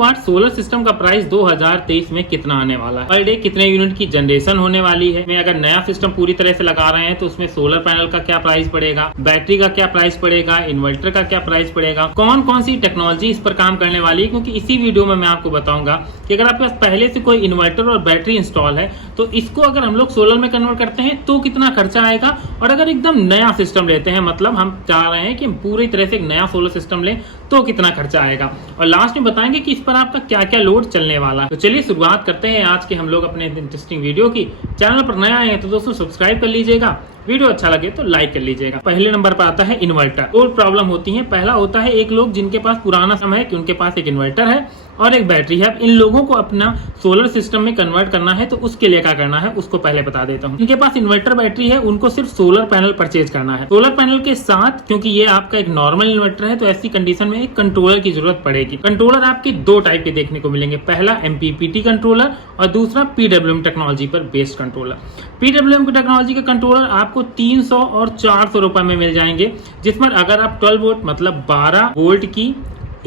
वाट solar system का price 2023 में कितना आने वाला है, पर डे कितने यूनिट की जनरेशन होने वाली है, अगर नया सिस्टम पूरी तरह से लगा रहे हैं तो उसमें सोलर पैनल का क्या प्राइस पड़ेगा, बैटरी का क्या प्राइस पड़ेगा, इन्वर्टर का क्या प्राइस पड़ेगा, कौन कौन सी टेक्नोलॉजी इस पर काम करने वाली है। क्योंकि इसी वीडियो में मैं आपको बताऊंगा कि अगर आपके पास पहले से कोई इन्वर्टर और बैटरी इंस्टॉल है तो इसको अगर हम लोग सोलर में कन्वर्ट करते हैं तो कितना खर्चा आएगा, और अगर एकदम नया सिस्टम लेते हैं, मतलब हम चाह रहे हैं कि पूरी तरह से एक नया सोलर सिस्टम लें तो कितना खर्चा आएगा, और लास्ट में बताएंगे कि इस पर आपका क्या क्या लोड चलने वाला है। तो चलिए शुरुआत करते हैं आज के हम लोग अपने इंटरेस्टिंग वीडियो की। चैनल पर नया है तो दोस्तों सब्सक्राइब कर लीजिएगा, वीडियो अच्छा लगे तो लाइक कर लीजिएगा। पहले नंबर पर आता है इन्वर्टर। दो प्रॉब्लम होती है। पहला होता है एक लोग जिनके पास पुराना समय है कि उनके पास एक इन्वर्टर है और एक बैटरी है। इन लोगों को अपना सोलर सिस्टम में कन्वर्ट करना है तो उसके लिए क्या करना है उसको पहले बता देता हूँ। जिनके पास इन्वर्टर बैटरी है उनको सिर्फ सोलर पैनल परचेज करना है। सोलर पैनल के साथ, क्योंकि ये आपका एक नॉर्मल इन्वर्टर है, तो ऐसी कंडीशन में एक कंट्रोलर की जरूरत पड़ेगी। कंट्रोलर आपके दो टाइप के देखने को मिलेंगे, पहला MPPT कंट्रोलर और दूसरा PWM टेक्नोलॉजी पर बेस्ड कंट्रोलर। PWM टेक्नोलॉजी के कंट्रोलर आपको 300 और 400 रुपए में मिल जाएंगे, जिसमें अगर आप 12 वोल्ट मतलब 12 वोल्ट की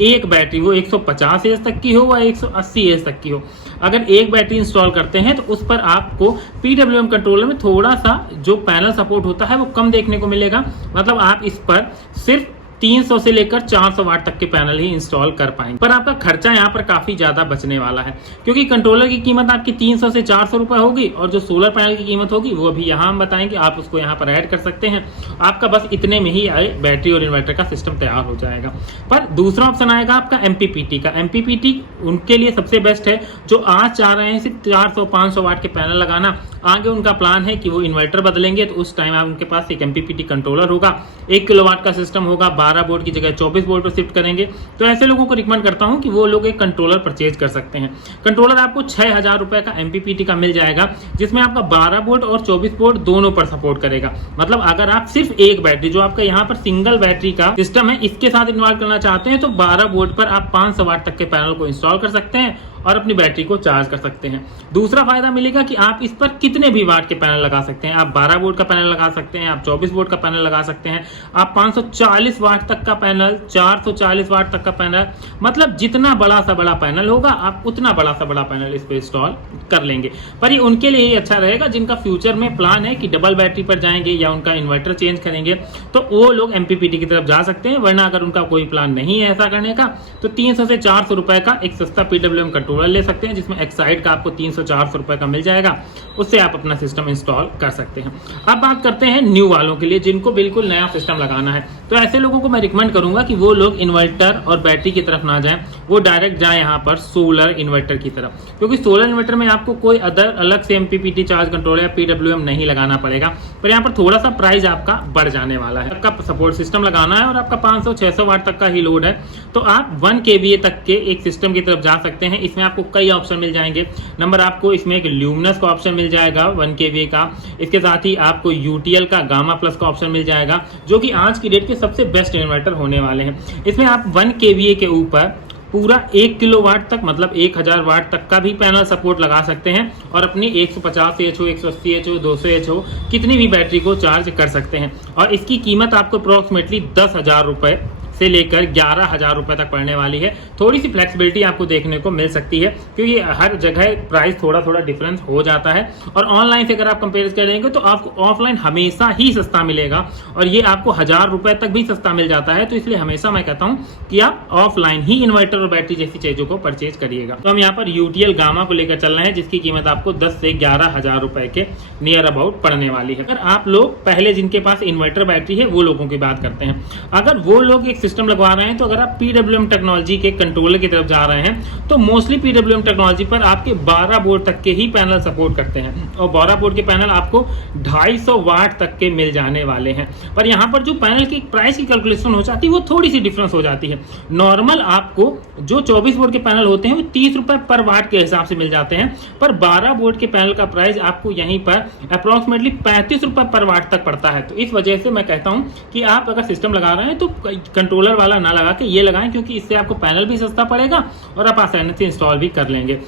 एक बैटरी, वो 150 एच तक की हो व 180 एच तक की हो, अगर एक बैटरी इंस्टॉल करते हैं तो उस पर आपको PWM कंट्रोलर में थोड़ा सा जो पैनल सपोर्ट होता है वो कम देखने को मिलेगा। मतलब आप इस पर सिर्फ 300 से लेकर 400 वाट तक के पैनल ही इंस्टॉल कर पाएंगे, पर आपका खर्चा यहाँ पर काफी ज्यादा बचने वाला है, क्योंकि कंट्रोलर की कीमत आपकी 300 से 400 रुपए होगी और जो सोलर पैनल की कीमत होगी वो अभी यहाँ हम बताएंगे, आप उसको यहाँ पर ऐड कर सकते हैं। आपका बस इतने में ही बैटरी और इन्वर्टर का सिस्टम तैयार हो जाएगा। पर दूसरा ऑप्शन आएगा आपका MPPT का। MPPT उनके लिए सबसे बेस्ट है जो आज चाह रहे हैं सिर्फ 400-500 वाट के पैनल लगाना। आगे उनका प्लान है कि वो इन्वर्टर बदलेंगे तो उस टाइम उनके पास एक MPPT कंट्रोलर होगा, 1 किलोवाट का सिस्टम होगा, 12 वोल्ट की जगह 24 वोल्ट पर शिफ्ट करेंगे। तो ऐसे लोगों को रिकमेंड करता हूं कि वो लोग एक कंट्रोलर परचेज कर सकते हैं। कंट्रोलर आपको 6000 रुपए का MPPT का मिल जाएगा, जिसमें आपका 12 वोल्ट और 24 वोल्ट दोनों पर सपोर्ट करेगा। मतलब अगर आप सिर्फ एक बैटरी, जो आपका यहाँ पर सिंगल बैटरी का सिस्टम है, इसके साथ इन्वॉल्व करना चाहते हैं तो 12 वोल्ट पर आप 500 वाट तक के पैनल को इंस्टॉल कर सकते हैं और अपनी बैटरी को चार्ज कर सकते हैं। दूसरा फायदा मिलेगा कि आप इस पर कितने भी वाट के पैनल लगा सकते हैं। आप 12 वोल्ट का पैनल लगा सकते हैं, आप 24 वोल्ट का पैनल लगा सकते हैं, आप 540 वाट तक का पैनल, 440 वाट तक का पैनल, मतलब जितना बड़ा सा बड़ा पैनल होगा आप उतना बड़ा सा बड़ा पैनल इस पर इंस्टॉल कर लेंगे। पर ये उनके लिए ही अच्छा रहेगा जिनका फ्यूचर में प्लान है कि डबल बैटरी पर जाएंगे या उनका इन्वर्टर चेंज करेंगे, तो वो लोग MPPT की तरफ जा सकते हैं। वरना अगर उनका कोई प्लान नहीं है ऐसा करने का तो 300 से 400 रुपए का एक सस्ता PWM कंट्रोलर ले सकते हैं, जिसमें एक्साइड का आपको 300-400 रुपए का मिल जाएगा। उससे आप अपना सिस्टम इंस्टॉल कर सकते हैं। अब बात करते हैं न्यू वालों के लिए जिनको बिल्कुल नया सिस्टम लगाना है। तो ऐसे लोगों को मैं रिकमेंड करूंगा कि वो लोग इन्वर्टर और बैटरी की तरफ ना जाएं, वो डायरेक्ट जाएं यहाँ पर सोलर इन्वर्टर की तरफ, क्योंकि सोलर इन्वर्टर में आपको कोई अलग से MPPT चार्ज कंट्रोलर या PWM नहीं लगाना पड़ेगा। पर यहाँ पर थोड़ा सा प्राइस आपका बढ़ जाने वाला है। आपका सपोर्ट सिस्टम लगाना है और आपका 500-600 वाट तक का ही लोड है, तो आप 1 kVA तक के एक सिस्टम की तरफ जा सकते हैं। इसमें आपको कई ऑप्शन मिल जाएंगे। नंबर आपको इसमें एक ल्यूमिनस का ऑप्शन मिल जाएगा 1 kVA का, इसके साथ ही आपको UTL का गामा प्लस का ऑप्शन मिल जाएगा, जो कि आज की डेट के सबसे बेस्ट इन्वर्टर होने वाले हैं। इसमें आप 1 kVA के ऊपर पूरा 1 किलोवाट तक, मतलब 1000 वाट तक का भी पैनल सपोर्ट लगा सकते हैं और अपनी 150 एच हो, 180 एच हो, 200 एच हो, कितनी भी बैटरी को चार्ज कर सकते हैं। और इसकी कीमत आपको अप्रोक्सीमेटली 10,000 रुपए से लेकर 11,000 रुपए तक पड़ने वाली है। थोड़ी सी फ्लेक्सिबिलिटी आपको देखने को मिल सकती है, क्योंकि हर जगह प्राइस थोड़ा थोड़ा डिफरेंस हो जाता है। और ऑनलाइन से अगर आप कंपेयर करेंगे तो आपको ऑफलाइन हमेशा ही सस्ता मिलेगा, और ये आपको 1000 रुपए तक भी सस्ता मिल जाता है। तो इसलिए हमेशा मैं कहता हूँ कि आप ऑफलाइन ही इन्वर्टर और बैटरी जैसी चीजों को परचेज करिएगा। तो हम यहाँ पर UTL गामा को लेकर चल रहे हैं, जिसकी कीमत आपको 10 से 11,000 रुपए के नियर अबाउट पड़ने वाली है। अगर आप लोग पहले जिनके पास इन्वर्टर बैटरी है वो लोगों की बात करते हैं। अगर वो लोग एक सिस्टम लगवा रहे हैं तो अगर आप PWM टेक्नोलॉजी के कंट्रोलर की तरफ जा रहे हैं तो मोस्टली PWM टेक्नोलॉजी पर आपके 12 वोल्ट तक के ही पैनल सपोर्ट करते हैं, और 12 वोल्ट के पैनल आपको 250 वाट तक के मिल जाने वाले हैं। पर यहाँ पर जो पैनल की प्राइस की कैलकुलेशन हो जाती है वो थोड़ी सी डिफरेंस हो जाती है। नॉर्मल आपको जो 24 वोल्ट के पैनल होते हैं वो 30 रुपए पर वाट के हिसाब से मिल जाते हैं, पर 12 वोल्ट के पैनल का प्राइस आपको यहीं पर अप्रोक्सीमेटली 35 रुपए पर वाट तक पड़ता है। तो इस वजह से मैं कहता हूं कि आप अगर सिस्टम लगा रहे हैं तो कंट्रोलर वाला ना लगा के ये लगाएं, क्योंकि इससे आपको पैनल भी सस्ता पड़ेगा और आप आसानी से इंस्टॉल भी कर लेंगे।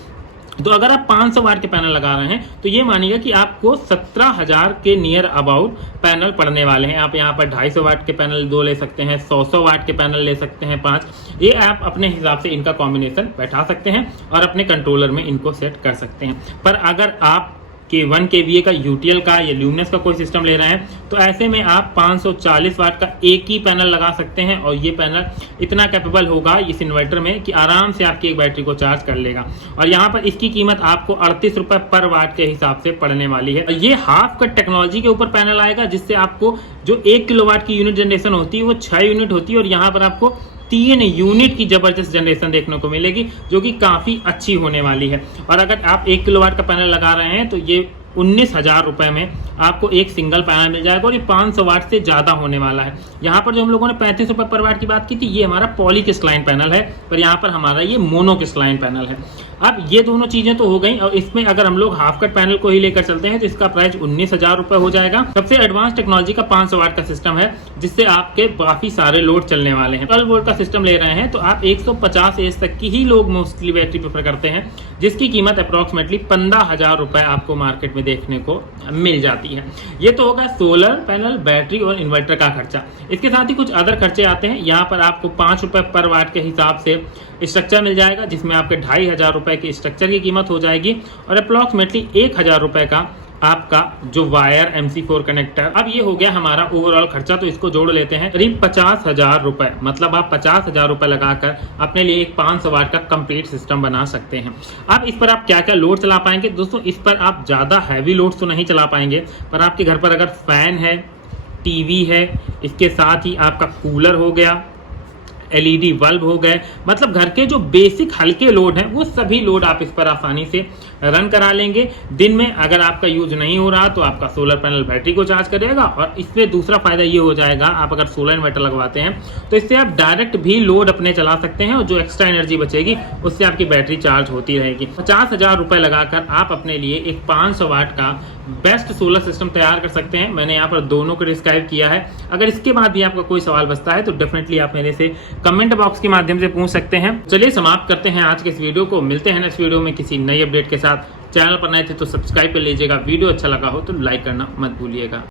तो अगर आप 500 वाट के पैनल लगा रहे हैं तो ये मानिएगा कि आपको 17,000 के नियर अबाउट पैनल पड़ने वाले हैं। आप यहाँ पर 250 वाट के पैनल 2 ले सकते हैं, 100 वाट के पैनल ले सकते हैं 5। ये आप अपने हिसाब से इनका कॉम्बिनेशन बैठा सकते हैं और अपने कंट्रोलर में इनको सेट कर सकते हैं। पर अगर आप कि 1 kVA का यूटीएल का या ल्यूमिनस का कोई सिस्टम ले रहे हैं तो ऐसे में आप 540 वाट का एक ही पैनल लगा सकते हैं और ये पैनल इतना कैपेबल होगा इस इन्वर्टर में कि आराम से आपकी एक बैटरी को चार्ज कर लेगा। और यहाँ पर इसकी कीमत आपको 38 रुपये पर वाट के हिसाब से पड़ने वाली है। ये हाफ कट टेक्नोलॉजी के ऊपर पैनल आएगा, जिससे आपको जो 1 किलोवाट की यूनिट जनरेशन होती है वो 6 यूनिट होती है और यहाँ पर आपको 3 यूनिट की जबरदस्त जनरेशन देखने को मिलेगी, जो कि काफी अच्छी होने वाली है। और अगर आप 1 किलोवाट का पैनल लगा रहे हैं तो ये 19,000 रुपए में आपको एक सिंगल पैनल मिल जाएगा और ये 500 वाट से ज्यादा होने वाला है। यहाँ पर जो हम लोगों ने 35 रुपए पर वाट की बात की थी, ये हमारा पॉली क्रिस्टलाइन पैनल है, पर यहाँ पर हमारा ये मोनो क्रिस्टलाइन पैनल है। अब ये दोनों चीजें तो हो गई और इसमें अगर हम लोग हाफ कट पैनल को ही लेकर चलते हैं तो इसका प्राइस 19,000 रुपए हो जाएगा। सबसे एडवांस टेक्नोलॉजी का 500 वाट का सिस्टम है, जिससे आपके काफी सारे लोड चलने वाले हैं। 12 वोल्ट का सिस्टम ले रहे हैं तो आप 150 एच तक की ही लोग मोस्टली बैटरी प्रेफर करते हैं, जिसकी कीमत अप्रोक्सीमेटली 15,000 रुपए आपको मार्केट में देखने को मिल जाती है। ये तो होगा सोलर पैनल, बैटरी और इन्वर्टर का खर्चा। इसके साथ ही कुछ अदर खर्चे आते हैं। यहाँ पर आपको 5 रुपए पर वाट के हिसाब से स्ट्रक्चर मिल जाएगा, जिसमें आपके 2,500 रुपए की स्ट्रक्चर की कीमत हो जाएगी और अप्रोक्सीमेटली 1,000 रुपए का आपका जो वायर MC4 कनेक्टर। अब ये हो गया हमारा ओवरऑल खर्चा, तो इसको जोड़ लेते हैं करीब 50,000 रुपए। मतलब आप 50,000 रुपए लगाकर अपने लिए एक 500 वाट का कंप्लीट सिस्टम बना सकते हैं। अब इस पर आप क्या क्या लोड चला पाएंगे दोस्तों? इस पर आप ज्यादा हैवी लोड तो नहीं चला पाएंगे, पर आपके घर पर अगर फैन है, टीवी है, इसके साथ ही आपका कूलर हो गया, LED बल्ब हो गए, मतलब घर के जो बेसिक हल्के लोड हैं वो सभी लोड आप इस पर आसानी से रन करा लेंगे। दिन में अगर आपका यूज नहीं हो रहा तो आपका सोलर पैनल बैटरी को चार्ज करेगा और इसमें दूसरा फायदा ये हो जाएगा, आप अगर सोलर इन्वर्टर लगवाते हैं तो इससे आप डायरेक्ट भी लोड अपने चला सकते हैं और जो एक्स्ट्रा एनर्जी बचेगी उससे आपकी बैटरी चार्ज होती रहेगी। 50,000 रुपए लगाकर आप अपने लिए एक 500 वाट का बेस्ट सोलर सिस्टम तैयार कर सकते हैं। मैंने यहाँ पर दोनों को डिस्क्राइब किया है। अगर इसके बाद भी आपका कोई सवाल बचता है तो डेफिनेटली आप मेरे से कमेंट बॉक्स के माध्यम से पूछ सकते हैं। चलिए समाप्त करते हैं आज के इस वीडियो को। मिलते हैं नेक्स्ट वीडियो में किसी नई अपडेट के साथ। चैनल पर नए थे तो सब्सक्राइब कर लीजिएगा। वीडियो अच्छा लगा हो तो लाइक करना मत भूलिएगा।